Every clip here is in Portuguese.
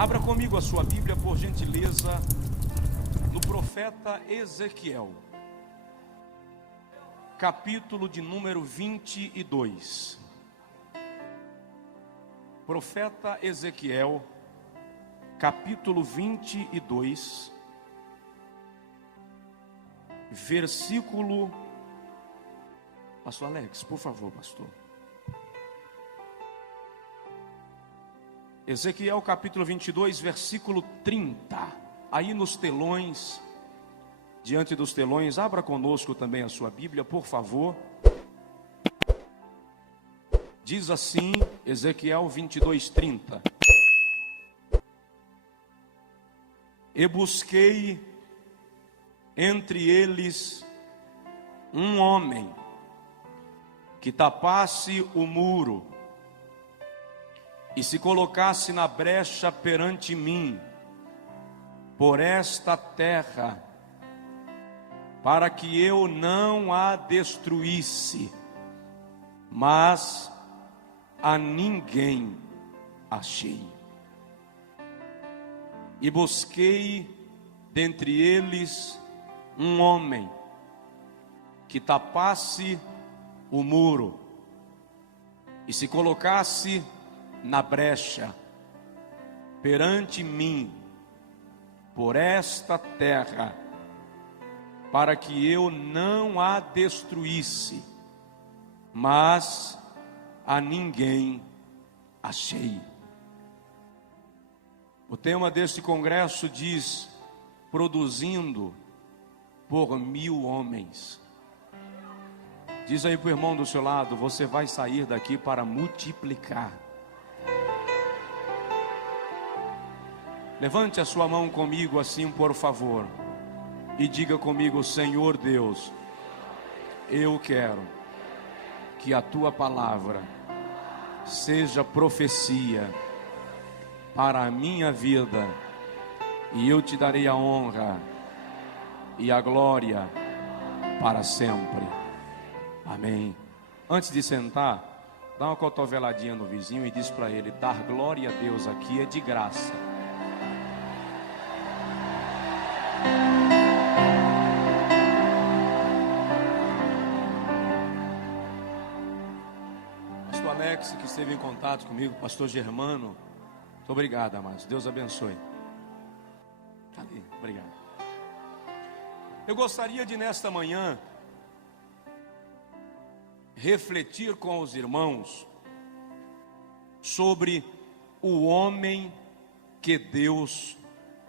Abra comigo a sua Bíblia, por gentileza, no profeta Ezequiel, capítulo de número 22. Profeta Ezequiel, capítulo 22, versículo... Pastor Alex, por favor, pastor. Ezequiel capítulo 22, versículo 30. Aí nos telões, diante dos telões, abra conosco também a sua Bíblia, por favor. Diz assim, Ezequiel 22, 30. E busquei entre eles um homem que tapasse o muro e se colocasse na brecha perante mim, por esta terra, para que eu não a destruísse, mas a ninguém achei. E busquei dentre eles um homem que tapasse o muro e se colocasse na brecha perante mim, por esta terra, para que eu não a destruísse, mas a ninguém achei. O tema deste congresso diz: produzindo por 1000 homens. Diz aí para o irmão do seu lado: você vai sair daqui para multiplicar. Levante a sua mão comigo assim, por favor, e diga comigo: Senhor Deus, eu quero que a tua palavra seja profecia para a minha vida, e eu te darei a honra e a glória para sempre. Amém. Antes de sentar, dá uma cotoveladinha no vizinho e diz para ele: dar glória a Deus aqui é de graça. Pastor Alex, que esteve em contato comigo, pastor Germano, muito obrigado, amados. Deus abençoe. Ali, obrigado. Eu gostaria de, nesta manhã, refletir com os irmãos sobre o homem que Deus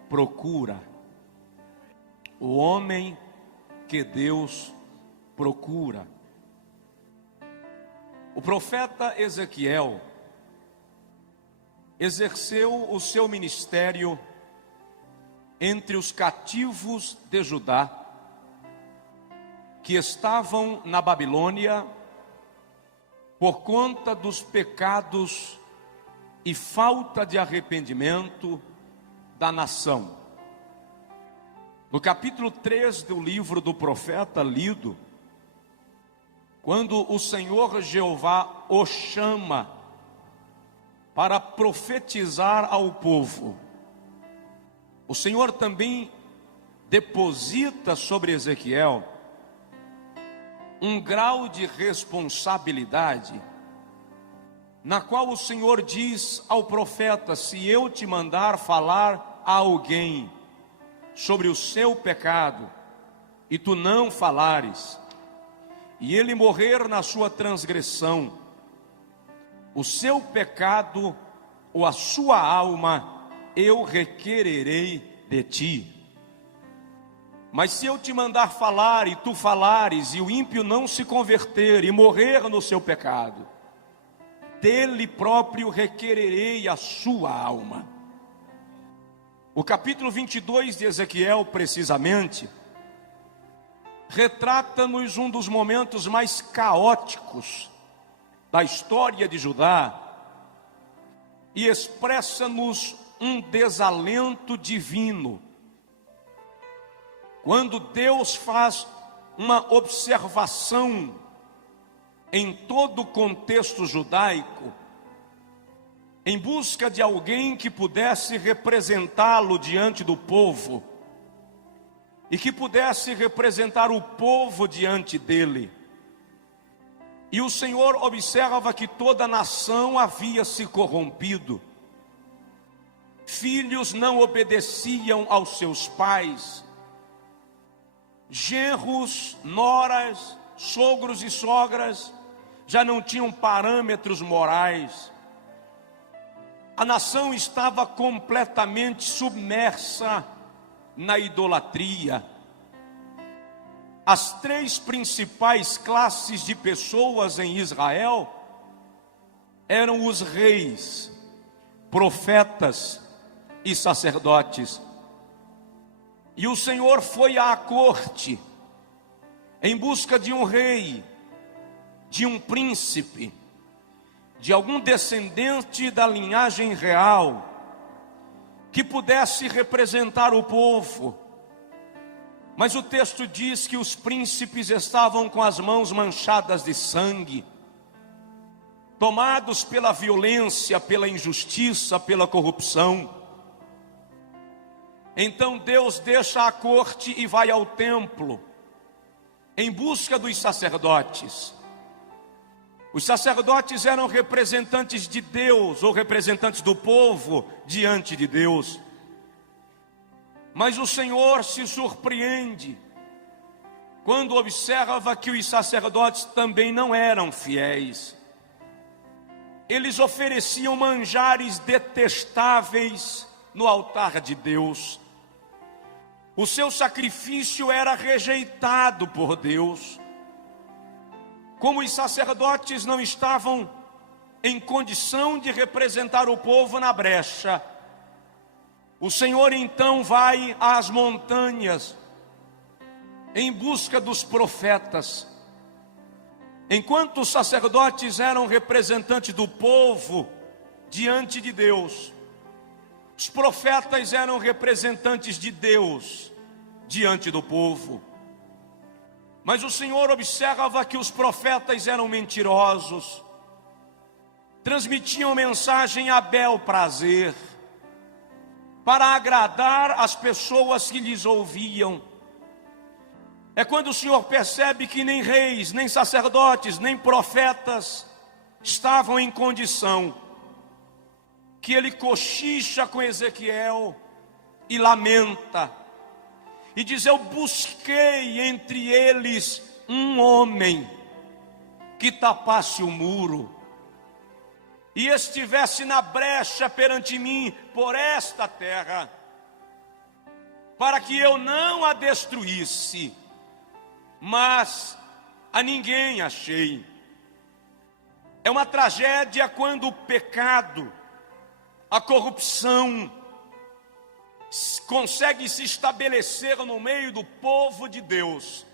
procura. O homem que Deus procura. O profeta Ezequiel exerceu o seu ministério entre os cativos de Judá, que estavam na Babilônia por conta dos pecados e falta de arrependimento da nação. No capítulo 3 do livro do profeta lido, quando o Senhor Jeová o chama para profetizar ao povo, o Senhor também deposita sobre Ezequiel um grau de responsabilidade, na qual o Senhor diz ao profeta: se eu te mandar falar a alguém sobre o seu pecado, e tu não falares, e ele morrer na sua transgressão, o seu pecado ou a sua alma eu requererei de ti. Mas se eu te mandar falar e tu falares, e o ímpio não se converter e morrer no seu pecado, dele próprio requererei a sua alma. O capítulo 22 de Ezequiel, precisamente, retrata-nos um dos momentos mais caóticos da história de Judá e expressa-nos um desalento divino. Quando Deus faz uma observação em todo o contexto judaico, em busca de alguém que pudesse representá-lo diante do povo, e que pudesse representar o povo diante dele. E o Senhor observa que toda a nação havia se corrompido. Filhos não obedeciam aos seus pais. Genros, noras, sogros e sogras já não tinham parâmetros morais. A nação estava completamente submersa na idolatria. As três principais classes de pessoas em Israel eram os reis, profetas e sacerdotes. E o Senhor foi à corte em busca de um rei, de um príncipe, de algum descendente da linhagem real, que pudesse representar o povo. Mas o texto diz que os príncipes estavam com as mãos manchadas de sangue, tomados pela violência, pela injustiça, pela corrupção. Então Deus deixa a corte e vai ao templo, em busca dos sacerdotes. Os sacerdotes eram representantes de Deus, ou representantes do povo diante de Deus. Mas o Senhor se surpreende quando observa que os sacerdotes também não eram fiéis. Eles ofereciam manjares detestáveis no altar de Deus. O seu sacrifício era rejeitado por Deus. Como os sacerdotes não estavam em condição de representar o povo na brecha, o Senhor então vai às montanhas em busca dos profetas. Enquanto os sacerdotes eram representantes do povo diante de Deus, os profetas eram representantes de Deus diante do povo. Mas o Senhor observa que os profetas eram mentirosos, transmitiam mensagem a bel prazer, para agradar as pessoas que lhes ouviam. É quando o Senhor percebe que nem reis, nem sacerdotes, nem profetas estavam em condição, que ele cochicha com Ezequiel e lamenta, e diz: eu busquei entre eles um homem que tapasse o muro e estivesse na brecha perante mim por esta terra, para que eu não a destruísse, mas a ninguém achei. É uma tragédia quando o pecado, a corrupção, consegue se estabelecer no meio do povo de Deus,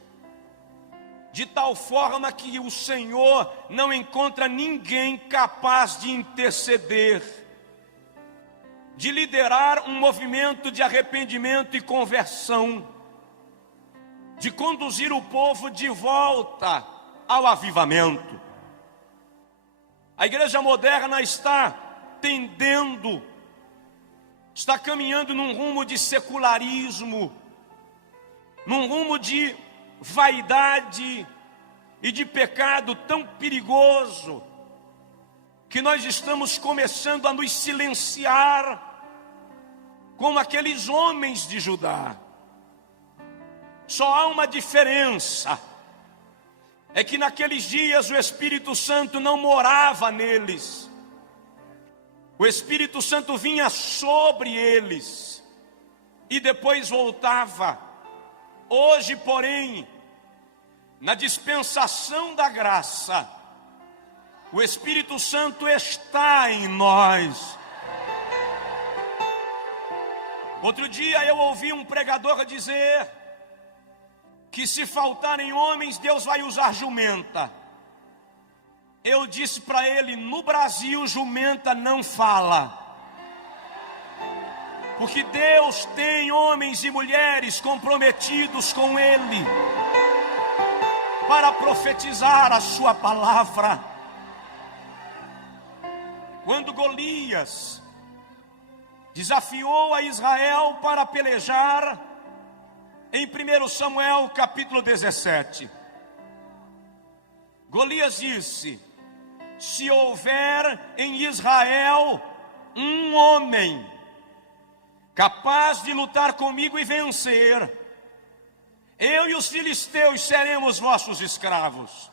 de tal forma que o Senhor não encontra ninguém capaz de interceder, de liderar um movimento de arrependimento e conversão, de conduzir o povo de volta ao avivamento. A igreja moderna está tendendo, está caminhando num rumo de secularismo, num rumo de vaidade e de pecado tão perigoso, que nós estamos começando a nos silenciar como aqueles homens de Judá. Só há uma diferença, é que naqueles dias o Espírito Santo não morava neles. O Espírito Santo vinha sobre eles e depois voltava. Hoje, porém, na dispensação da graça, o Espírito Santo está em nós. Outro dia eu ouvi um pregador dizer que se faltarem homens, Deus vai usar jumenta. Eu disse para ele: no Brasil jumenta não fala, porque Deus tem homens e mulheres comprometidos com Ele para profetizar a sua palavra. quando Golias desafiou a Israel para pelejar, em 1 Samuel capítulo 17, Golias disse: se houver em Israel um homem capaz de lutar comigo e vencer, eu e os filisteus seremos vossos escravos.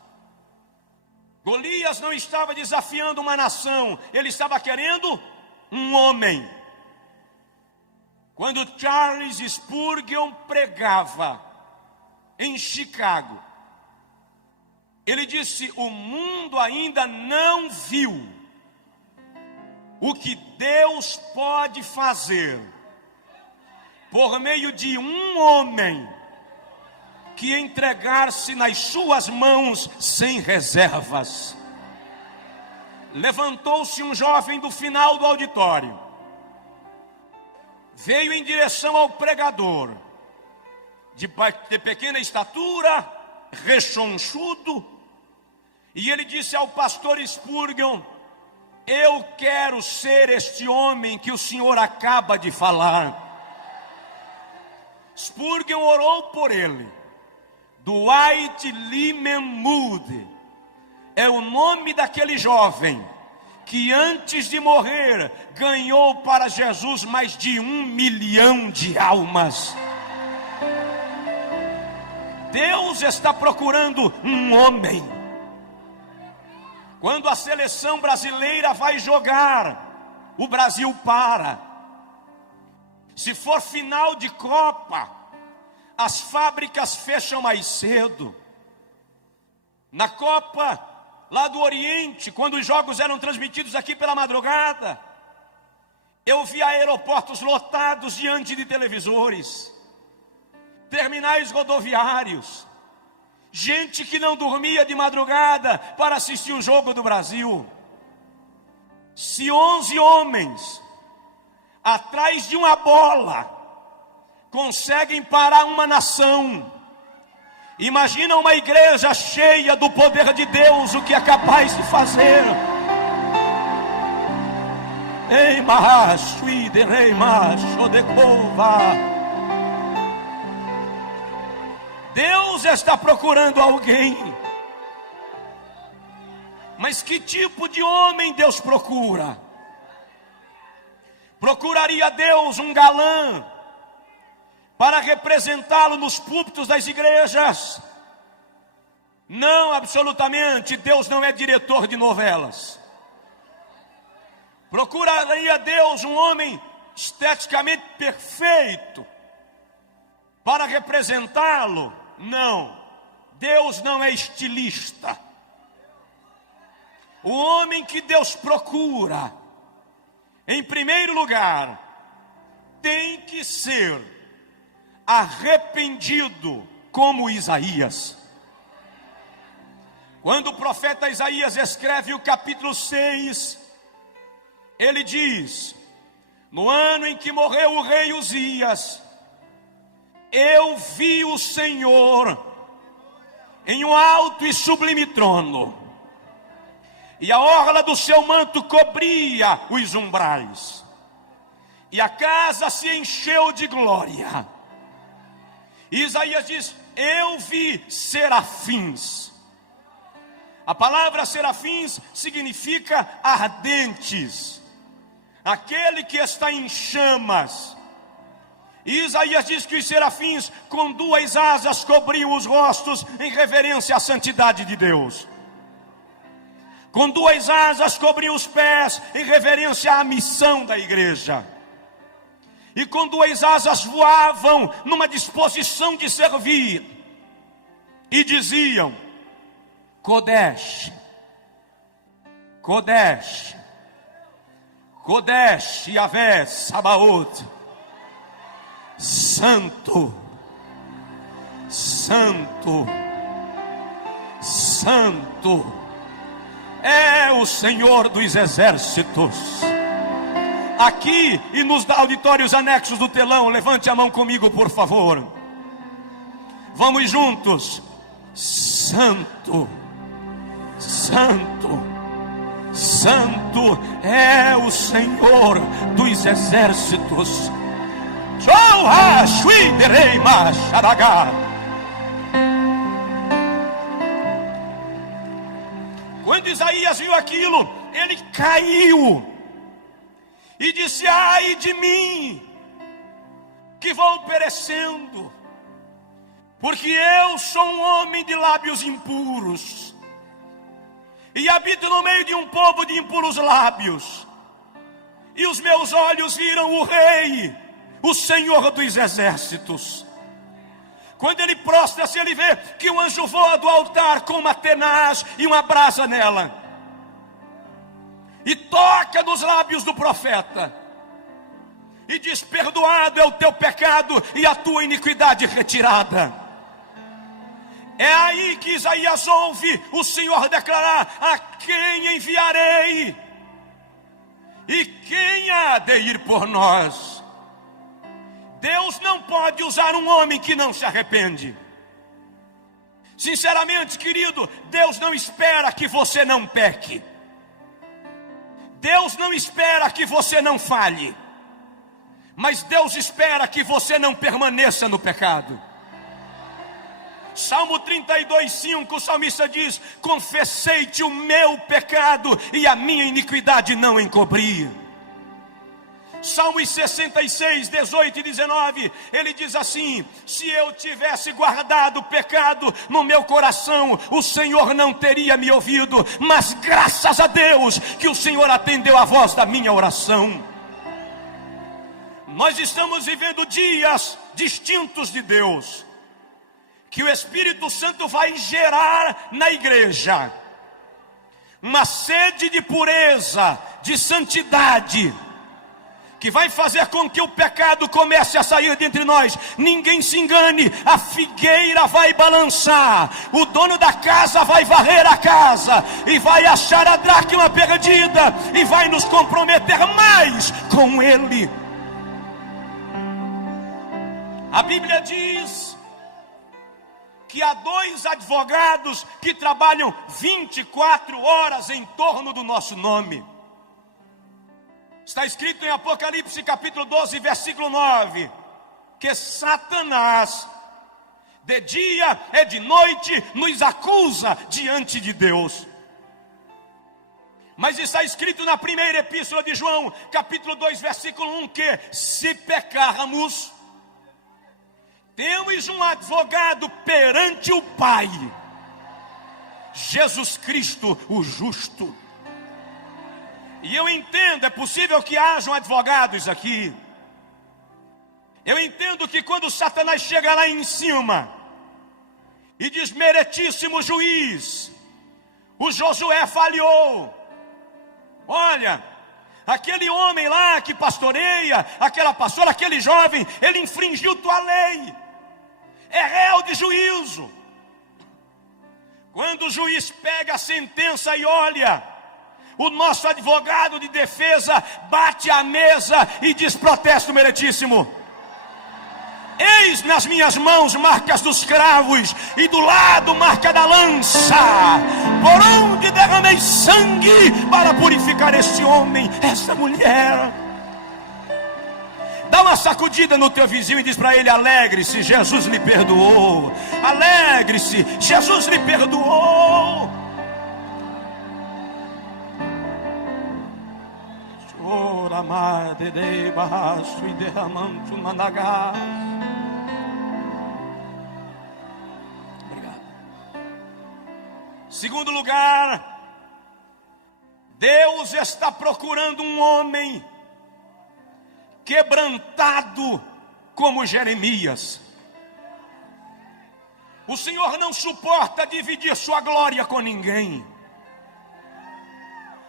Golias não estava desafiando uma nação, ele estava querendo um homem. Quando Charles Spurgeon pregava em Chicago, ele disse: o mundo ainda não viu o que Deus pode fazer por meio de um homem que entregar-se nas suas mãos sem reservas. Levantou-se um jovem do final do auditório, veio em direção ao pregador, de pequena estatura, rechonchudo, e ele disse ao pastor Spurgeon: eu quero ser este homem que o senhor acaba de falar. Spurgeon orou por ele. Dwight Lyman Moody é o nome daquele jovem que antes de morrer ganhou para Jesus mais de 1 milhão de almas. Deus está procurando um homem. Quando a seleção brasileira vai jogar, o Brasil para. Se for final de Copa, as fábricas fecham mais cedo. Na Copa lá do Oriente, quando os jogos eram transmitidos aqui pela madrugada, eu vi aeroportos lotados diante de televisores, terminais rodoviários, gente que não dormia de madrugada para assistir o jogo do Brasil. Se 11 homens atrás de uma bola conseguem parar uma nação, imagina uma igreja cheia do poder de Deus, o que é capaz de fazer. Ei, macho, rei macho de cova. Deus está procurando alguém. Mas que tipo de homem Deus procura? Procuraria Deus um galã para representá-lo nos púlpitos das igrejas? Não, absolutamente. Deus não é diretor de novelas. Procuraria Deus um homem esteticamente perfeito para representá-lo? Não. Deus não é estilista. O homem que Deus procura, em primeiro lugar, tem que ser arrependido como Isaías. Quando o profeta Isaías escreve o capítulo 6, ele diz: no ano em que morreu o rei Uzias, eu vi o Senhor em um alto e sublime trono, e a orla do seu manto cobria os umbrais, e a casa se encheu de glória. E Isaías diz: eu vi serafins. A palavra serafins significa ardentes, aquele que está em chamas. E Isaías diz que os serafins com 2 asas cobriam os rostos em reverência à santidade de Deus. Com 2 asas cobriam os pés em reverência à missão da igreja. E com 2 asas voavam numa disposição de servir. E diziam: Kodesh, Kodesh, Kodesh Yahvé Sabaoth. Santo, Santo, Santo é o Senhor dos exércitos. Aqui e nos auditórios anexos do telão, levante a mão comigo, por favor. Vamos juntos. Santo, Santo, Santo é o Senhor dos exércitos. Quando Isaías viu aquilo, ele caiu e disse: ai de mim, que vou perecendo, porque eu sou um homem de lábios impuros, e habito no meio de um povo de impuros lábios, e os meus olhos viram o Rei, o Senhor dos exércitos. Quando ele prostra-se, ele vê que um anjo voa do altar com uma tenaz e uma brasa nela, e toca nos lábios do profeta, e diz: perdoado é o teu pecado e a tua iniquidade retirada. É aí que Isaías ouve o Senhor declarar: a quem enviarei? E quem há de ir por nós? Deus não pode usar um homem que não se arrepende. Sinceramente, querido, Deus não espera que você não peque. Deus não espera que você não falhe. Mas Deus espera que você não permaneça no pecado. Salmo 32:5, o salmista diz: confessei-te o meu pecado e a minha iniquidade não encobri. Salmos 66, 18 e 19, ele diz assim: se eu tivesse guardado o pecado no meu coração, o Senhor não teria me ouvido, mas graças a Deus que o Senhor atendeu a voz da minha oração. Nós estamos vivendo dias distintos de Deus, que o Espírito Santo vai gerar na igreja uma sede de pureza, de santidade, que vai fazer com que o pecado comece a sair de entre nós. Ninguém se engane, a figueira vai balançar, o dono da casa vai varrer a casa, e vai achar a dracma perdida, e vai nos comprometer mais com ele. A Bíblia diz que há 2 advogados que trabalham 24 horas em torno do nosso nome. Está escrito em Apocalipse capítulo 12, versículo 9, que Satanás, de dia e de noite, nos acusa diante de Deus. Mas está escrito na primeira epístola de João, capítulo 2, versículo 1, que se pecarmos, temos um advogado perante o Pai, Jesus Cristo, o justo. E eu entendo, é possível que hajam advogados aqui. Eu entendo que quando Satanás chega lá em cima e diz: meritíssimo juiz, o Josué falhou. Olha, aquele homem lá que pastoreia, aquela pastora, aquele jovem, ele infringiu tua lei, é réu de juízo. Quando o juiz pega a sentença e olha, o nosso advogado de defesa bate a mesa e diz: protesto meritíssimo, eis nas minhas mãos marcas dos cravos, e do lado marca da lança, por onde derramei sangue para purificar este homem, essa mulher. Dá uma sacudida no teu vizinho e diz para ele: alegre-se, Jesus lhe perdoou. Alegre-se, Jesus lhe perdoou. Ora madre de baixo e derramando managá. Obrigado. Segundo lugar, Deus está procurando um homem quebrantado como Jeremias. O Senhor não suporta dividir sua glória com ninguém.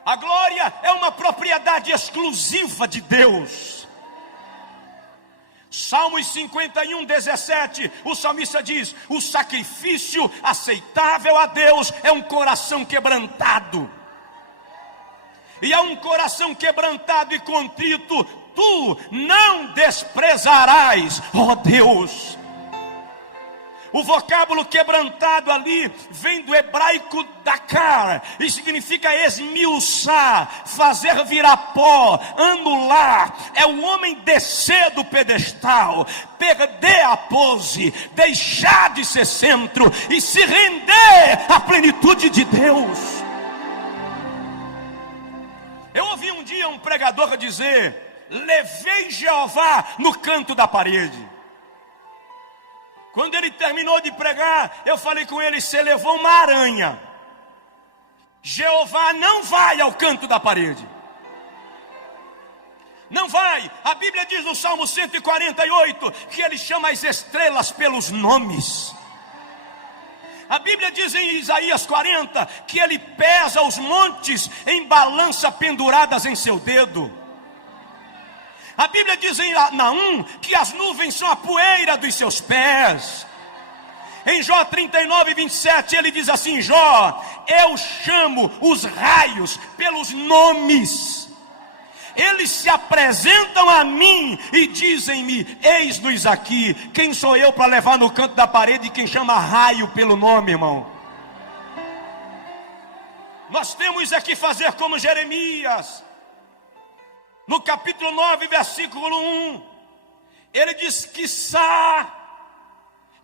A glória é uma propriedade exclusiva de Deus. Salmos 51, 17, o salmista diz: o sacrifício aceitável a Deus é um coração quebrantado. E a um coração quebrantado e contrito, tu não desprezarás, ó Deus. O vocábulo quebrantado ali vem do hebraico dakar e significa esmiuçar, fazer virar pó, anular. É o homem descer do pedestal, perder a pose, deixar de ser centro e se render à plenitude de Deus. Eu ouvi um dia um pregador dizer: levei Jeová no canto da parede. Quando ele terminou de pregar, eu falei com ele: você levou uma aranha. Jeová não vai ao canto da parede. Não vai. A Bíblia diz no Salmo 148 que ele chama as estrelas pelos nomes. A Bíblia diz em Isaías 40 que ele pesa os montes em balança penduradas em seu dedo. A Bíblia diz em Naum que as nuvens são a poeira dos seus pés. Em Jó 39, 27, ele diz assim: Jó, eu chamo os raios pelos nomes. Eles se apresentam a mim e dizem-me: eis-nos aqui. Quem sou eu para levar no canto da parede quem chama raio pelo nome, irmão? Nós temos aqui fazer como Jeremias. No capítulo 9, versículo 1, ele diz: quiçá,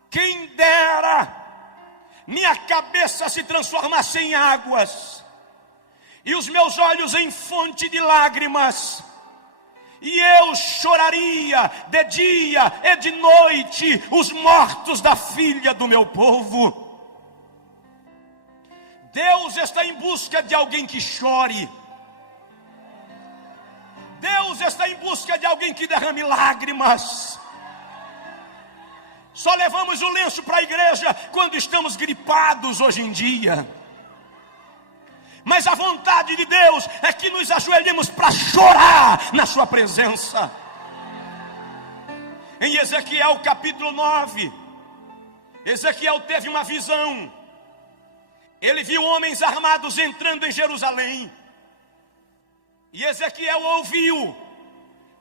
quem dera, minha cabeça se transformasse em águas, e os meus olhos em fonte de lágrimas, e eu choraria de dia e de noite os mortos da filha do meu povo. Deus está em busca de alguém que chore. Deus está em busca de alguém que derrame lágrimas. Só levamos o lenço para a igreja quando estamos gripados hoje em dia. Mas a vontade de Deus é que nos ajoelhemos para chorar na sua presença. Em Ezequiel capítulo 9, Ezequiel teve uma visão. Ele viu homens armados entrando em Jerusalém. E Ezequiel ouviu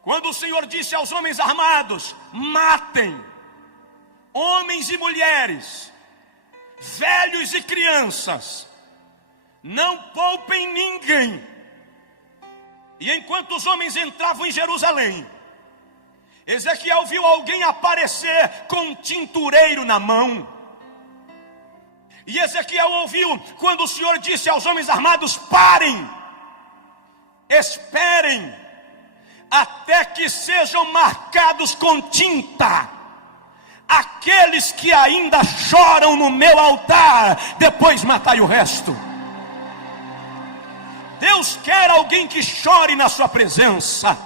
quando o Senhor disse aos homens armados: matem homens e mulheres, velhos e crianças, não poupem ninguém. E enquanto os homens entravam em Jerusalém, Ezequiel viu alguém aparecer com um tintureiro na mão. E Ezequiel ouviu quando o Senhor disse aos homens armados: parem, esperem, até que sejam marcados com tinta aqueles que ainda choram no meu altar, depois matai o resto. Deus quer alguém que chore na sua presença,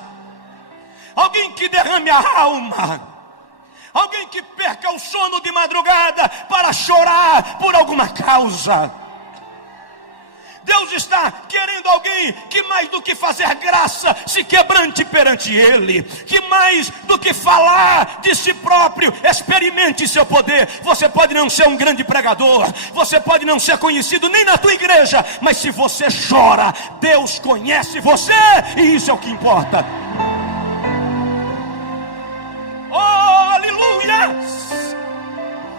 alguém que derrame a alma, alguém que perca o sono de madrugada para chorar por alguma causa. Deus está querendo alguém que mais do que fazer graça se quebrante perante Ele, que mais do que falar de si próprio experimente seu poder. Você pode não ser um grande pregador, você pode não ser conhecido nem na tua igreja, mas se você chora, Deus conhece você, e isso é o que importa. Oh, aleluia!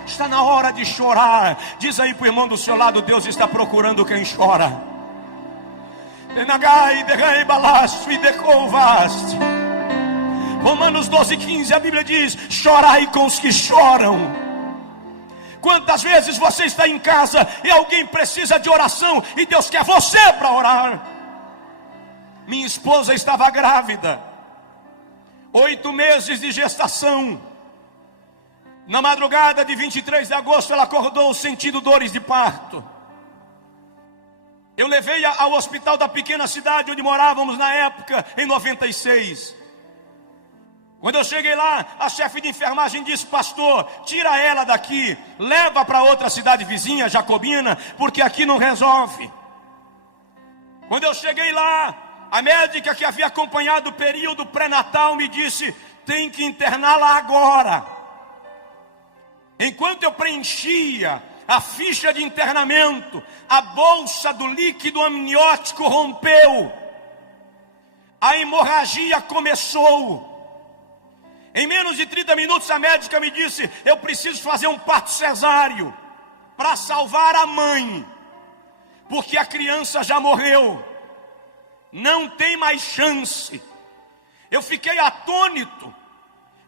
Está na hora de chorar. Diz aí para o irmão do seu lado: Deus está procurando quem chora. Romanos 12:15, a Bíblia diz: chorai com os que choram. Quantas vezes você está em casa e alguém precisa de oração e Deus quer você para orar? Minha esposa estava grávida, 8 meses de gestação. Na madrugada de 23 de agosto, ela acordou sentindo dores de parto. Eu levei-a ao hospital da pequena cidade onde morávamos na época, em 96. Quando eu cheguei lá, a chefe de enfermagem disse: pastor, tira ela daqui, leva para outra cidade vizinha, Jacobina, porque aqui não resolve. Quando eu cheguei lá, a médica que havia acompanhado o período pré-natal me disse: tem que interná-la agora. Enquanto eu preenchia a ficha de internamento, a bolsa do líquido amniótico rompeu. A hemorragia começou. Em menos de 30 minutos a médica me disse: eu preciso fazer um parto cesáreo para salvar a mãe, porque a criança já morreu, não tem mais chance. Eu fiquei atônito.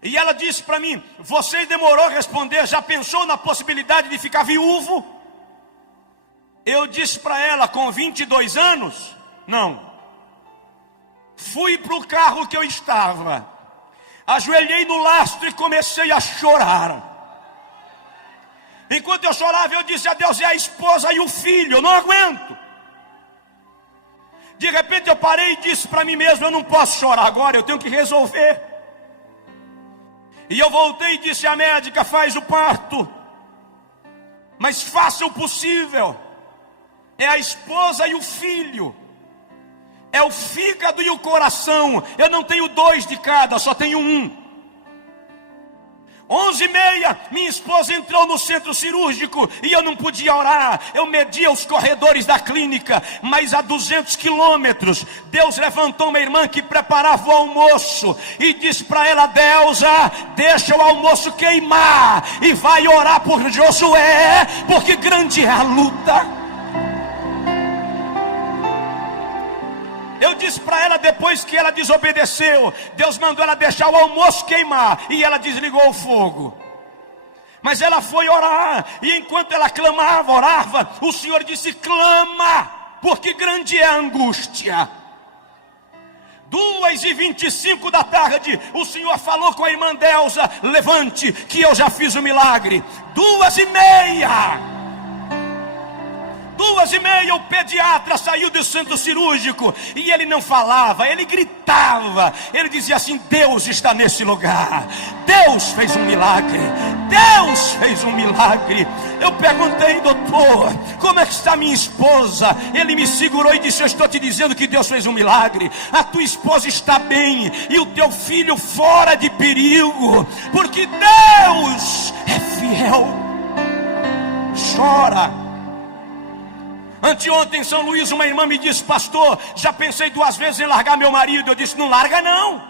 E ela disse para mim: você demorou a responder, já pensou na possibilidade de ficar viúvo? Eu disse para ela, com 22 anos, não. Fui para o carro que eu estava, ajoelhei no lastro e comecei a chorar. Enquanto eu chorava, eu disse a Deus: é a esposa e o filho, eu não aguento. De repente eu parei e disse para mim mesmo: eu não posso chorar agora, eu tenho que resolver. E eu voltei e disse à médica: faz o parto, mas faça o possível. É a esposa e o filho, é o fígado e o coração. Eu não tenho 2 de cada, só tenho 1. 11h30, minha esposa entrou no centro cirúrgico e eu não podia orar. Eu media os corredores da clínica, mas a 200 quilômetros, Deus levantou uma irmã que preparava o almoço e disse para ela: Deusa, deixa o almoço queimar e vai orar por Josué, porque grande é a luta. Eu disse para ela, depois que ela desobedeceu, Deus mandou ela deixar o almoço queimar, e ela desligou o fogo. Mas ela foi orar, e enquanto ela clamava, orava, o Senhor disse: clama, porque grande é a angústia. 2h25 da tarde, o Senhor falou com a irmã Deusa: levante, que eu já fiz o milagre. 2h30, o pediatra saiu do centro cirúrgico e ele não falava, ele gritava. Ele dizia assim: Deus está nesse lugar, Deus fez um milagre, Deus fez um milagre. Eu perguntei: doutor, como é que está minha esposa? Ele me segurou e disse: eu estou te dizendo que Deus fez um milagre. A tua esposa está bem e o teu filho fora de perigo, porque Deus é fiel. Chora. Anteontem em São Luís, uma irmã me disse: pastor, já pensei 2 vezes em largar meu marido. Eu disse: não larga não.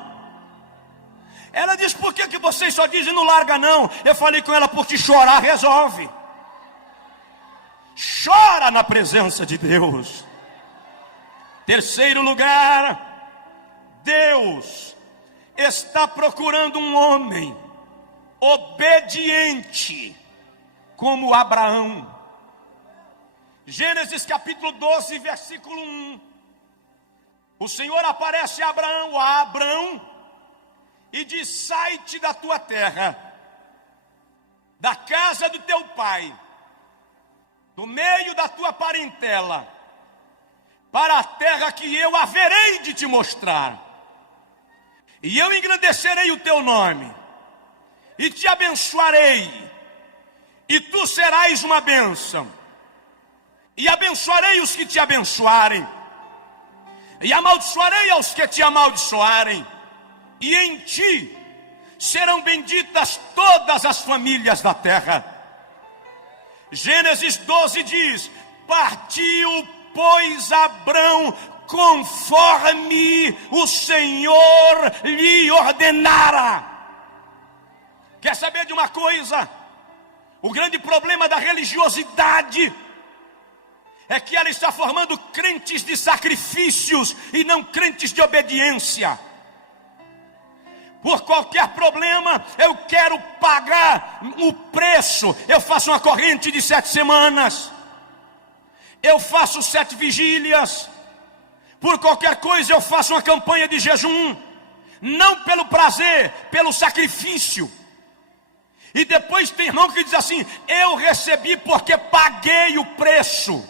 Ela disse: por que vocês só dizem não larga não? Eu falei com ela: porque chorar resolve. Chora na presença de Deus. Terceiro lugar, Deus está procurando um homem obediente como Abraão. Gênesis capítulo 12, versículo 1. O Senhor aparece a Abraão, e diz: sai-te da tua terra, da casa do teu pai, do meio da tua parentela, para a terra que eu haverei de te mostrar. E eu engrandecerei o teu nome, e te abençoarei, e tu serás uma bênção. E abençoarei os que te abençoarem, e amaldiçoarei aos que te amaldiçoarem, e em ti serão benditas todas as famílias da terra. Gênesis 12 diz: partiu, pois, Abrão conforme o Senhor lhe ordenara. Quer saber de uma coisa? O grande problema da religiosidade é que ela está formando crentes de sacrifícios e não crentes de obediência. Por qualquer problema, eu quero pagar o preço. Eu faço uma corrente de 7 semanas. Eu faço 7 vigílias. Por qualquer coisa, eu faço uma campanha de jejum. Não pelo prazer, pelo sacrifício. E depois tem irmão que diz assim: eu recebi porque paguei o preço.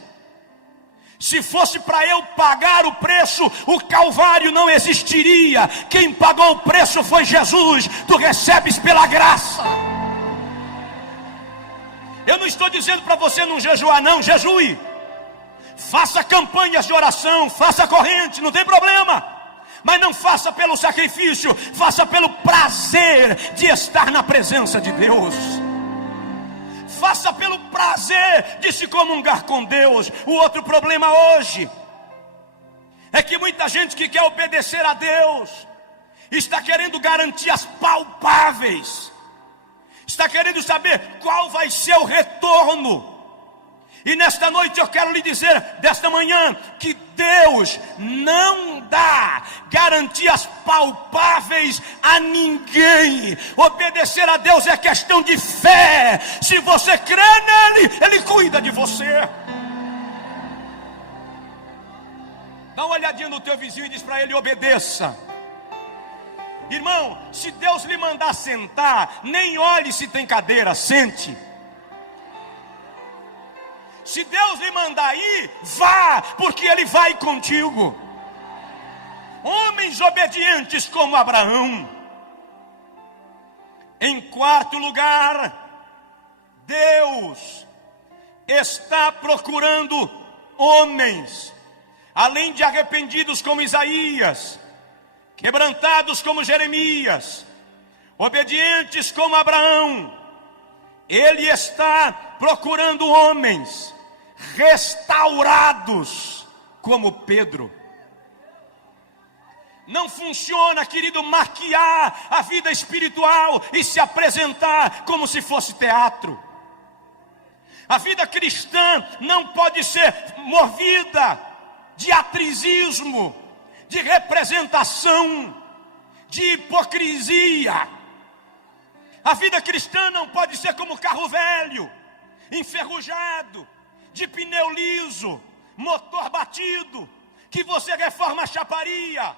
Se fosse para eu pagar o preço, o Calvário não existiria. Quem pagou o preço foi Jesus. Tu recebes pela graça. Eu não estou dizendo para você não jejuar, não. Jejue. Faça campanhas de oração, faça corrente, não tem problema. Mas não faça pelo sacrifício, faça pelo prazer de estar na presença de Deus. Faça pelo prazer de se comungar com Deus. O outro problema hoje é que muita gente que quer obedecer a Deus, está querendo garantias palpáveis, está querendo saber qual vai ser o retorno. E nesta noite eu quero lhe dizer, desta manhã, que Deus não dá garantias palpáveis a ninguém. Obedecer a Deus é questão de fé. Se você crê nele, Ele cuida de você. Dá uma olhadinha no teu vizinho e diz para ele: obedeça. Irmão, se Deus lhe mandar sentar, nem olhe se tem cadeira, sente. Se Deus lhe mandar ir, vá, porque Ele vai contigo. Homens obedientes como Abraão. Em quarto lugar, Deus está procurando homens, além de arrependidos como Isaías, quebrantados como Jeremias, obedientes como Abraão. Ele está procurando homens restaurados como Pedro. Não funciona, querido, maquiar a vida espiritual e se apresentar como se fosse teatro. A vida cristã não pode ser movida de atrizismo, de representação, de hipocrisia. A vida cristã não pode ser como carro velho, enferrujado, de pneu liso, motor batido, que você reforma a chaparia,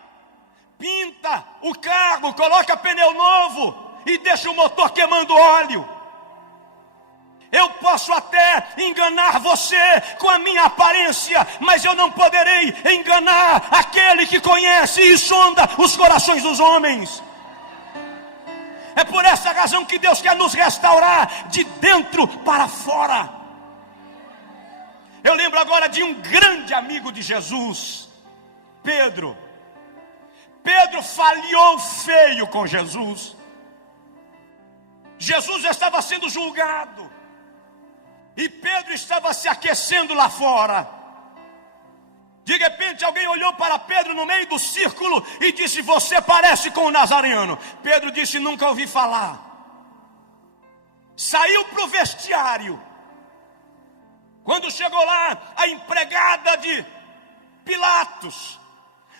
pinta o carro, coloca pneu novo e deixa o motor queimando óleo. Eu posso até enganar você com a minha aparência, mas eu não poderei enganar aquele que conhece e sonda os corações dos homens. É por essa razão que Deus quer nos restaurar de dentro para fora. Eu lembro agora de um grande amigo de Jesus, Pedro. Pedro falhou feio com Jesus. Jesus estava sendo julgado e Pedro estava se aquecendo lá fora. De repente alguém olhou para Pedro no meio do círculo e disse: você parece com o Nazareno. Pedro disse: nunca ouvi falar. Saiu para o vestiário. Quando chegou lá, a empregada de Pilatos,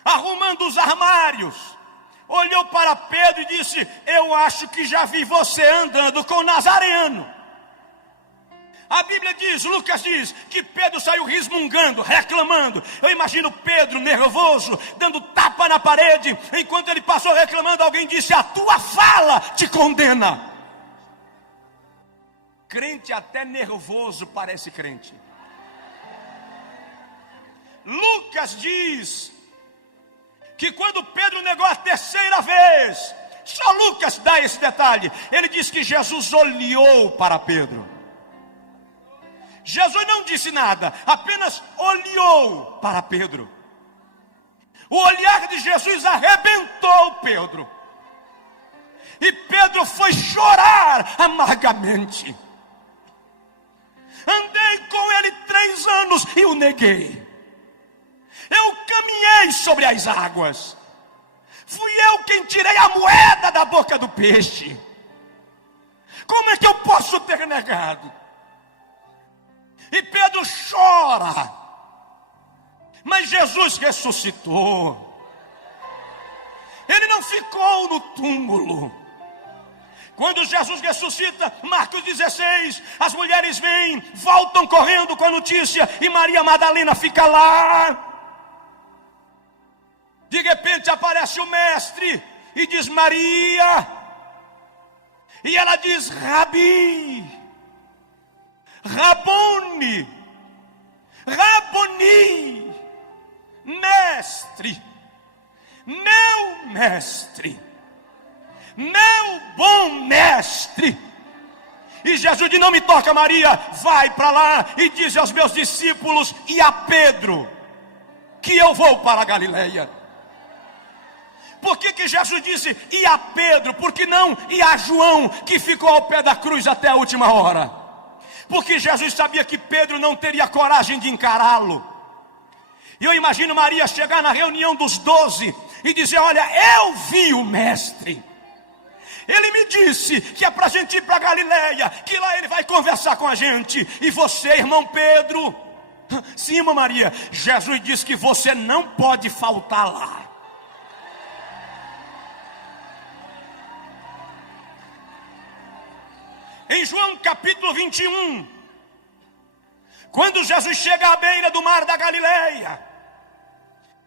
arrumando os armários, olhou para Pedro e disse: eu acho que já vi você andando com o Nazareno. A Bíblia diz, Lucas diz, que Pedro saiu resmungando, reclamando. Eu imagino Pedro nervoso, dando tapa na parede. Enquanto ele passou reclamando, alguém disse: a tua fala te condena. Crente até nervoso parece crente. Lucas diz que quando Pedro negou a terceira vez, só Lucas dá esse detalhe, ele diz que Jesus olhou para Pedro. Jesus não disse nada, apenas olhou para Pedro. O olhar de Jesus arrebentou Pedro. E Pedro foi chorar amargamente. Andei com ele 3 anos e o neguei. Eu caminhei sobre as águas. Fui eu quem tirei a moeda da boca do peixe. Como é que eu posso ter negado? E Pedro chora. Mas Jesus ressuscitou. Ele não ficou no túmulo. Quando Jesus ressuscita, Marcos 16, as mulheres vêm, voltam correndo com a notícia, e Maria Madalena fica lá. De repente aparece o mestre e diz: Maria. E ela diz: Rabi, Rabone, Raboni, mestre, meu mestre, meu bom mestre. E Jesus diz: não me toca, Maria, vai para lá e diz aos meus discípulos e a Pedro que eu vou para a Galileia. Por que Jesus disse e a Pedro? Por que não e a João, que ficou ao pé da cruz até a última hora? Porque Jesus sabia que Pedro não teria coragem de encará-lo. E eu imagino Maria chegar na reunião dos 12 e dizer: olha, eu vi o mestre. Ele me disse que é para a gente ir para Galileia, que lá ele vai conversar com a gente. E você, irmão Pedro, sim, irmã Maria, Jesus disse que você não pode faltar lá. Em João capítulo 21, quando Jesus chega à beira do mar da Galileia,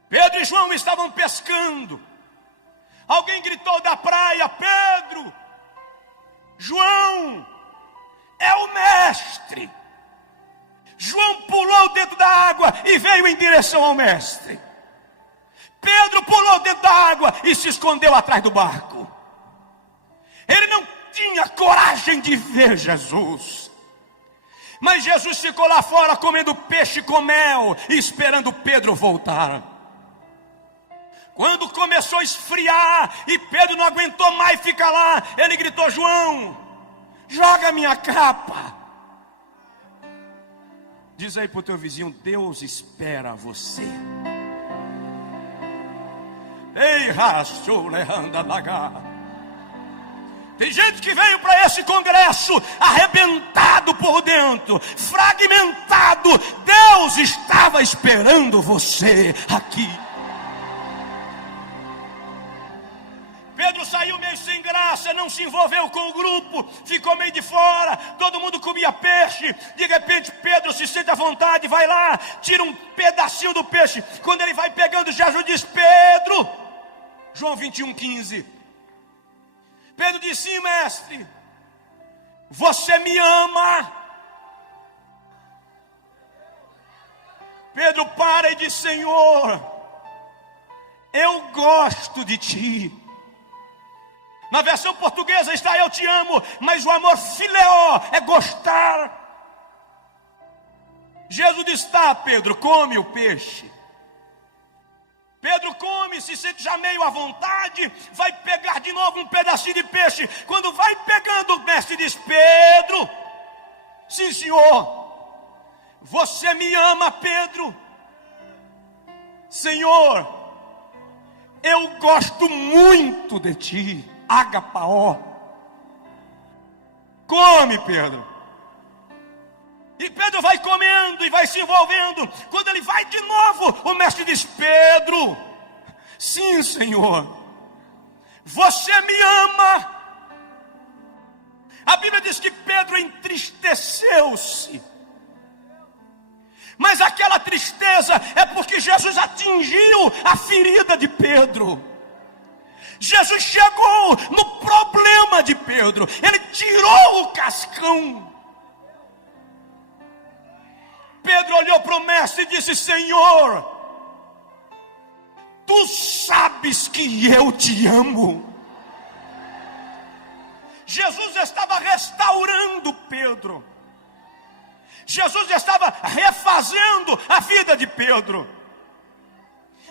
Pedro e João estavam pescando. Alguém gritou da praia: Pedro, João, é o mestre. João pulou dentro da água e veio em direção ao mestre. Pedro pulou dentro da água e se escondeu atrás do barco. Ele não tinha coragem de ver Jesus. Mas Jesus ficou lá fora comendo peixe com mel e esperando Pedro voltar. Quando começou a esfriar e Pedro não aguentou mais ficar lá, ele gritou: João, joga minha capa. Diz aí para o teu vizinho: Deus espera você. Ei, racho, leanda lagar. Tem gente que veio para esse congresso arrebentado por dentro, fragmentado. Deus estava esperando você aqui. Pedro saiu meio sem graça, não se envolveu com o grupo, ficou meio de fora. Todo mundo comia peixe. De repente Pedro se sente à vontade, vai lá, tira um pedacinho do peixe. Quando ele vai pegando, Jesus diz: Pedro, João 21:15. Pedro disse: sim, mestre, você me ama. Pedro para e diz: Senhor, eu gosto de ti. Na versão portuguesa está: eu te amo, mas o amor fileó é gostar. Jesus diz: tá, Pedro, come o peixe. Pedro come, se sente já meio à vontade, vai pegar de novo um pedacinho de peixe. Quando vai pegando, o mestre diz: Pedro, sim, senhor, você me ama, Pedro? Senhor, eu gosto muito de ti. Agapaó. Come, Pedro. E Pedro vai comendo e vai se envolvendo. Quando ele vai de novo, o mestre diz: Pedro, sim, Senhor, você me ama. A Bíblia diz que Pedro entristeceu-se. Mas aquela tristeza é porque Jesus atingiu a ferida de Pedro. Jesus chegou no problema de Pedro. Ele tirou o cascão. Pedro olhou para o mestre e disse: Senhor, tu sabes que eu te amo. Jesus estava restaurando Pedro. Jesus estava refazendo a vida de Pedro.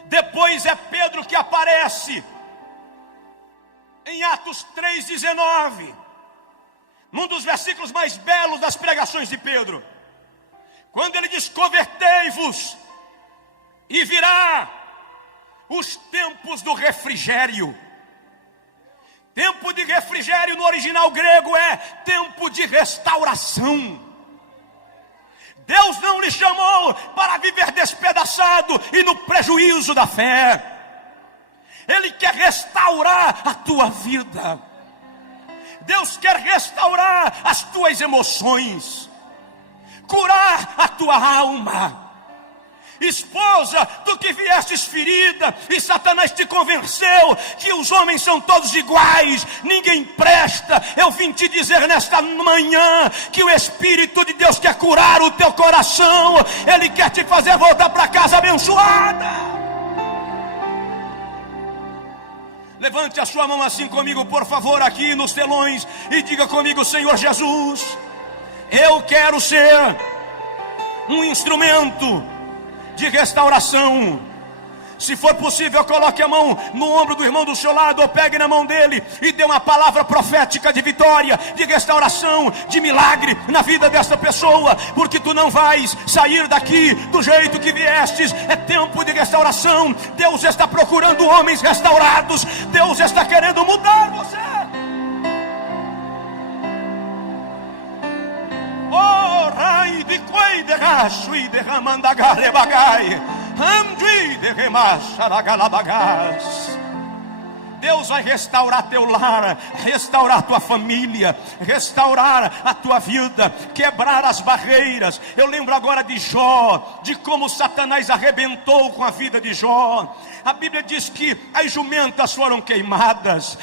Depois é Pedro que aparece em Atos 3,19, num dos versículos mais belos das pregações de Pedro, quando ele diz: convertei-vos, e virá os tempos do refrigério. Tempo de refrigério no original grego é tempo de restauração. Deus não lhe chamou para viver despedaçado e no prejuízo da fé. Ele quer restaurar a tua vida. Deus quer restaurar as tuas emoções, curar a tua alma. Esposa, tu que viestes ferida e Satanás te convenceu que os homens são todos iguais, ninguém presta. Eu vim te dizer nesta manhã que o Espírito de Deus quer curar o teu coração. Ele quer te fazer voltar para casa abençoada. Levante a sua mão assim comigo, por favor, aqui nos telões, e diga comigo: Senhor Jesus, eu quero ser um instrumento de restauração. Se for possível, coloque a mão no ombro do irmão do seu lado, ou pegue na mão dele e dê uma palavra profética de vitória, de restauração, de milagre na vida desta pessoa, porque tu não vais sair daqui do jeito que viestes. É tempo de restauração. Deus está procurando homens restaurados. Deus está querendo mudar você. Oh, rai de coi de racho e de ramandagare bagai. Deus vai restaurar teu lar, restaurar tua família, restaurar a tua vida, quebrar as barreiras. Eu lembro agora de Jó, de como Satanás arrebentou com a vida de Jó. A Bíblia diz que as jumentas foram queimadas,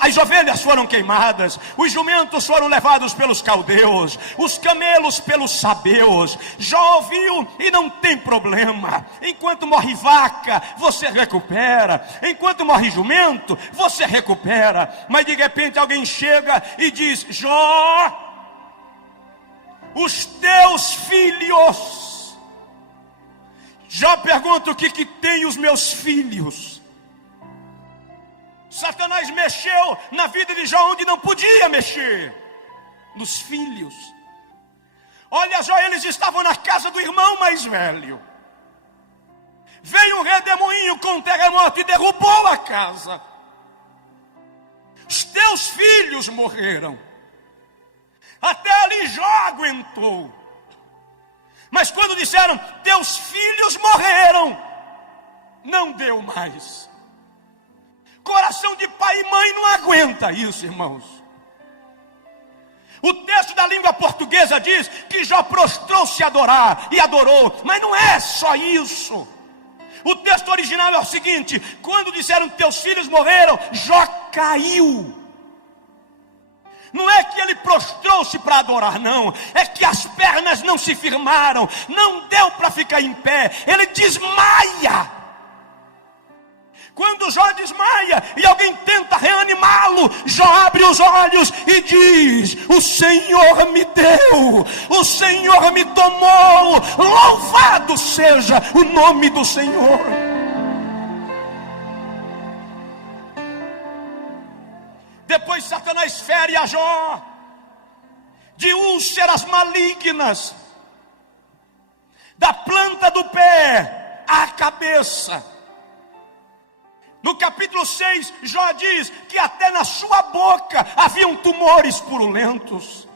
as ovelhas foram queimadas, os jumentos foram levados pelos caldeus, os camelos pelos sabeus. Jó ouviu e não tem problema. Enquanto morre vaca, você recupera. Enquanto morre jumento, você recupera. Mas de repente alguém chega e diz: Jó, os teus filhos. Jó pergunta: o que tem os meus filhos? Satanás mexeu na vida de Jó onde não podia mexer, nos filhos. Olha Jó, eles estavam na casa do irmão mais velho. Veio um redemoinho com um terremoto e derrubou a casa. Os teus filhos morreram. Até ali Jó aguentou. Mas quando disseram: teus filhos morreram, não deu mais. Coração de pai e mãe não aguenta isso, irmãos. O texto da língua portuguesa diz que Jó prostrou-se a adorar e adorou. Mas não é só isso. O texto original é o seguinte: quando disseram teus filhos morreram, Jó caiu. Não é que ele prostrou-se para adorar, não. É que as pernas não se firmaram, não deu para ficar em pé. Ele desmaia. Quando Jó desmaia e alguém tenta reanimá-lo, Jó abre os olhos e diz: o Senhor me deu, o Senhor me tomou, louvado seja o nome do Senhor. Depois Satanás fere a Jó de úlceras malignas, da planta do pé à cabeça. No capítulo 6, Jó diz que até na sua boca haviam tumores purulentos.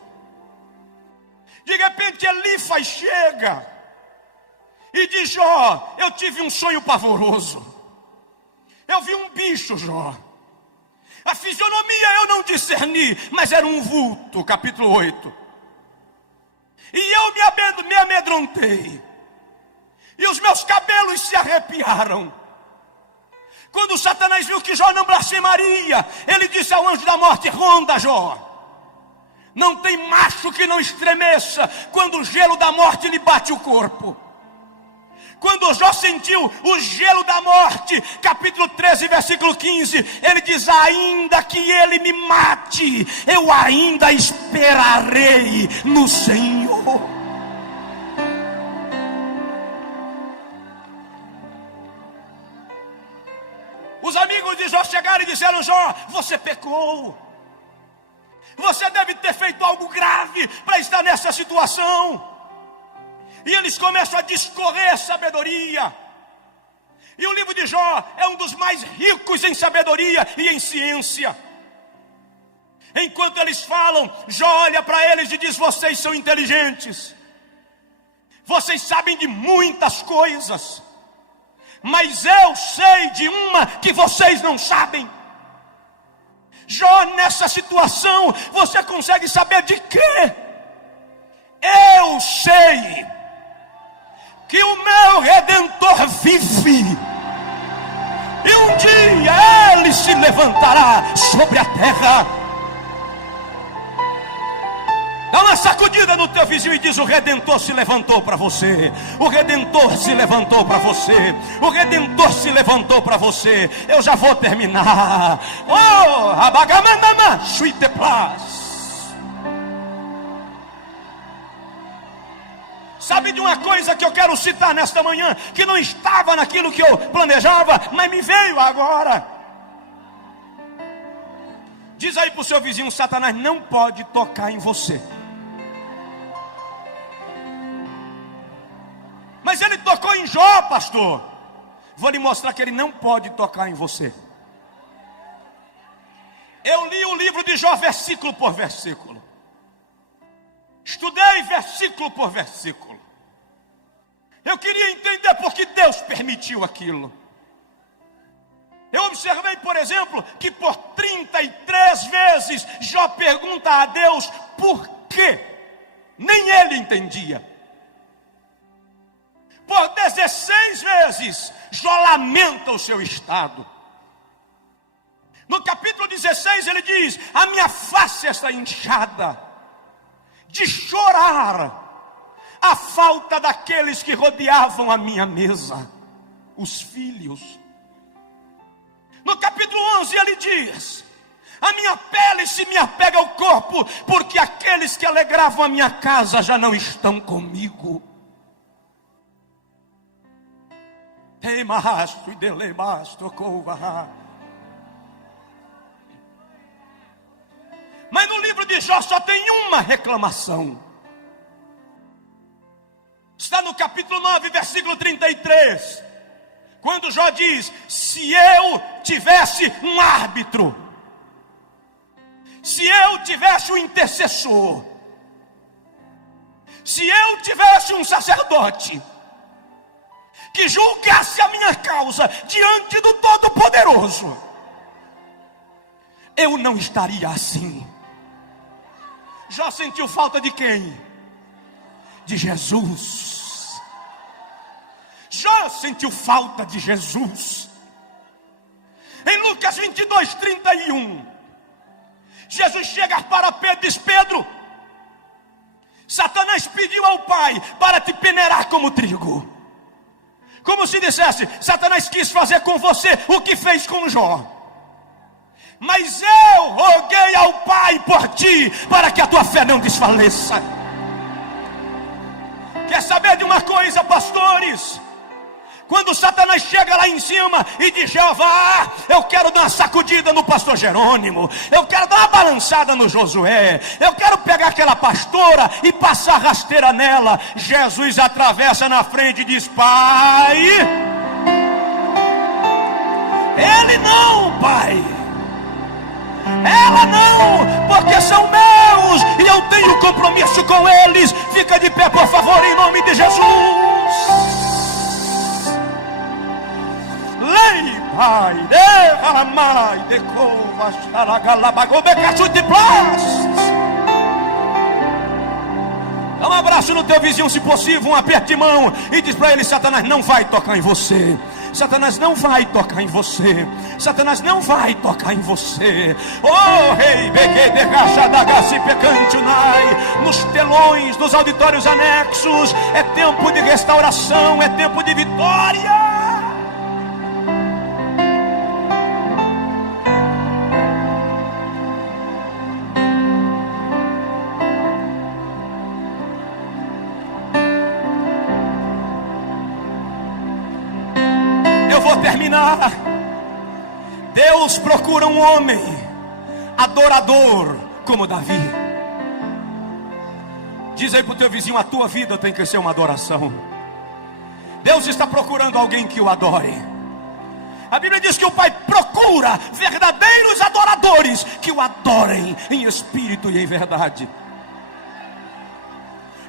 De repente Elifaz chega e diz: Jó, eu tive um sonho pavoroso. Eu vi um bicho, Jó. A fisionomia eu não discerni, mas era um vulto. Capítulo 8. E eu me amedrontei, e os meus cabelos se arrepiaram. Quando Satanás viu que Jó não blasfemaria, ele disse ao anjo da morte: ronda, Jó. Não tem macho que não estremeça quando o gelo da morte lhe bate o corpo. Quando Jó sentiu o gelo da morte, capítulo 13, versículo 15, ele diz: ainda que ele me mate, eu ainda esperarei no Senhor. Os amigos de Jó chegaram e disseram: Jó, você pecou. Você deve ter feito algo grave para estar nessa situação. E eles começam a discorrer sabedoria. E o livro de Jó é um dos mais ricos em sabedoria e em ciência. Enquanto eles falam, Jó olha para eles e diz: vocês são inteligentes. Vocês sabem de muitas coisas. Mas eu sei de uma que vocês não sabem. Jó, nessa situação, você consegue saber de quê? Eu sei que o meu Redentor vive, e um dia ele se levantará sobre a terra. Dá uma sacudida no teu vizinho e diz: o Redentor se levantou para você. O Redentor se levantou para você. O Redentor se levantou para você. Eu já vou terminar. Oh, abagamamama, suite plas. Sabe de uma coisa que eu quero citar nesta manhã, que não estava naquilo que eu planejava, mas me veio agora. Diz aí para o seu vizinho: Satanás não pode tocar em você. Mas ele tocou em Jó, pastor. Vou lhe mostrar que ele não pode tocar em você. Eu li o livro de Jó versículo por versículo. Estudei versículo por versículo. Eu queria entender por que Deus permitiu aquilo. Eu observei, por exemplo, que por 33 vezes Jó pergunta a Deus por quê. Nem ele entendia. Por 16 vezes Jó lamenta o seu estado. No capítulo 16 ele diz: a minha face está inchada de chorar a falta daqueles que rodeavam a minha mesa, os filhos. No capítulo 11 ele diz: a minha pele se me apega ao corpo, porque aqueles que alegravam a minha casa já não estão comigo. Mas no livro de Jó só tem uma reclamação. Está no capítulo 9, versículo 33. Quando Jó diz: se eu tivesse um árbitro, se eu tivesse um intercessor, se eu tivesse um sacerdote que julgasse a minha causa diante do Todo-Poderoso, eu não estaria assim. Jó sentiu falta de quem? De Jesus. Jó sentiu falta de Jesus. Em Lucas 22, 31, Jesus chega para Pedro e diz: Pedro, Satanás pediu ao Pai para te peneirar como trigo. Como se dissesse: Satanás quis fazer com você o que fez com Jó, mas eu roguei ao Pai por ti, para que a tua fé não desfaleça. Quer saber de uma coisa, pastores? Quando Satanás chega lá em cima e diz: Jeová, eu quero dar uma sacudida no pastor Jerônimo, eu quero dar uma balançada no Josué, eu quero pegar aquela pastora e passar rasteira nela, Jesus atravessa na frente e diz: Pai, ele não, Pai, ela não, porque são meus e eu tenho compromisso com eles. Fica de pé, por favor, em nome de Jesus. Lei, Pai, derramai, decova, xaragalabagobe, cachute, plast. Dá um abraço no teu vizinho, se possível, um aperto de mão, e diz para ele: Satanás não vai tocar em você. Satanás não vai tocar em você. Satanás não vai tocar em você. Oh, rei, beguei de gacha da gaci pecante unai. Nos telões, nos auditórios anexos, é tempo de restauração, é tempo de vitória. Terminar. Deus procura um homem adorador como Davi. Diz aí para o teu vizinho: a tua vida tem que ser uma adoração. Deus está procurando alguém que o adore. A Bíblia diz que o Pai procura verdadeiros adoradores que o adorem em espírito e em verdade.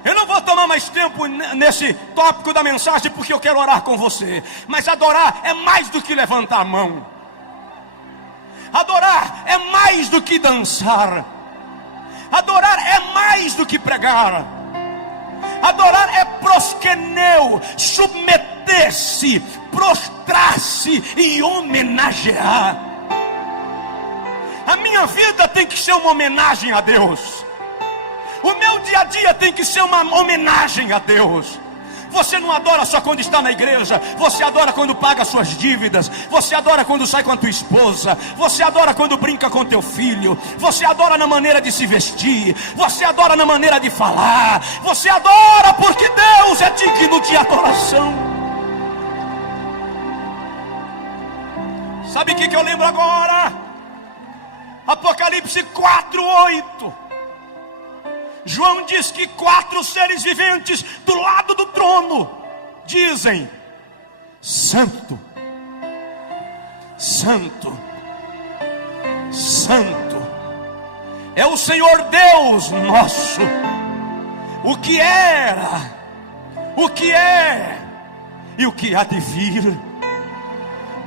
Eu não vou tomar mais tempo nesse tópico da mensagem, porque eu quero orar com você. Mas adorar é mais do que levantar a mão. Adorar é mais do que dançar. Adorar é mais do que pregar. Adorar é proskeneu, submeter-se, prostrar-se e homenagear. A minha vida tem que ser uma homenagem a Deus. O meu dia a dia tem que ser uma homenagem a Deus. Você não adora só quando está na igreja. Você adora quando paga suas dívidas. Você adora quando sai com a tua esposa. Você adora quando brinca com teu filho. Você adora na maneira de se vestir. Você adora na maneira de falar. Você adora porque Deus é digno de adoração. Sabe o que eu lembro agora? Apocalipse 4:8. João diz que 4 seres viventes do lado do trono dizem: Santo, Santo, Santo é o Senhor Deus nosso, o que era, o que é e o que há de vir.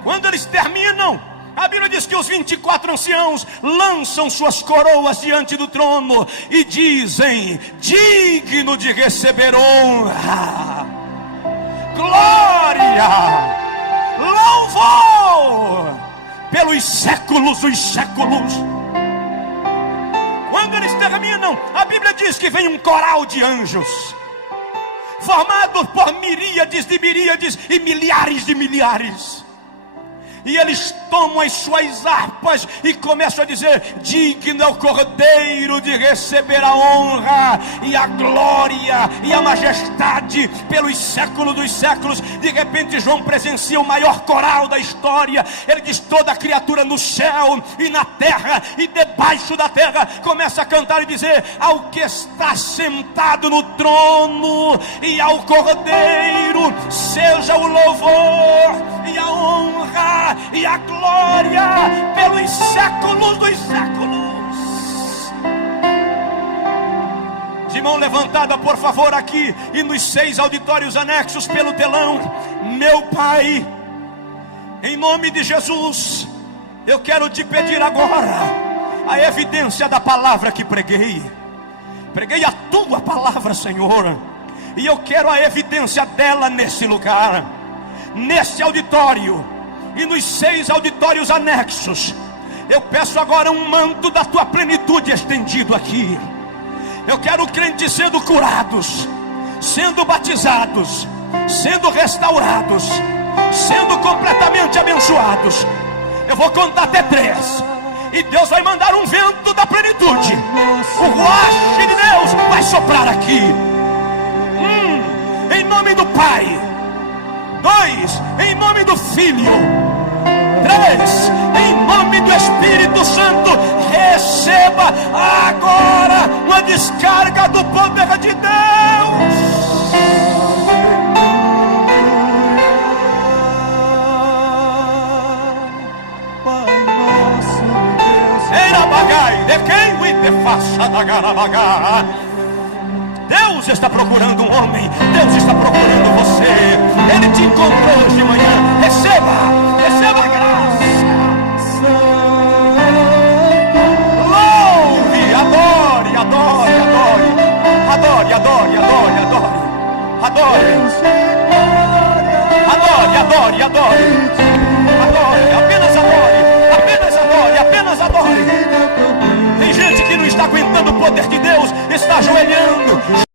Quando eles terminam, a Bíblia diz que os 24 anciãos lançam suas coroas diante do trono e dizem: digno de receber honra, glória, louvor pelos séculos dos séculos. Quando eles terminam, a Bíblia diz que vem um coral de anjos, formado por miríades de miríades e milhares de milhares. E eles tomam as suas harpas e começam a dizer: digno é o Cordeiro de receber a honra e a glória e a majestade pelos séculos dos séculos. De repente João presencia o maior coral da história. Ele diz: toda criatura no céu e na terra e debaixo da terra começa a cantar e dizer: ao que está sentado no trono e ao Cordeiro seja o louvor e a honra e a glória pelos séculos dos séculos. De mão levantada, por favor, aqui e nos 6 auditórios anexos pelo telão. Meu Pai, em nome de Jesus, eu quero te pedir agora a evidência da palavra que preguei. Preguei a tua palavra, Senhor, e eu quero a evidência dela nesse lugar, nesse auditório e nos 6 auditórios anexos. Eu peço agora um manto da tua plenitude estendido aqui. Eu quero crentes sendo curados, sendo batizados, sendo restaurados, sendo completamente abençoados. Eu vou contar até 3 e Deus vai mandar um vento da plenitude. O ruach de Deus vai soprar aqui. Em nome do Pai. 2, em nome do Filho. 3, em nome do Espírito Santo. Receba agora uma descarga do poder de Deus. Era bagai, de quem o te faça da garabaga. Deus está procurando um homem. Deus está procurando você. Ele te encontrou hoje de manhã. Receba a graça. Louve, adore, adore, adore. Adore, adore, adore, adore. Adore. Adore, adore, adore. Adore, apenas adore. Apenas adore, apenas adore. Tem gente que não está aguentando o poder de Deus, está ajoelhando,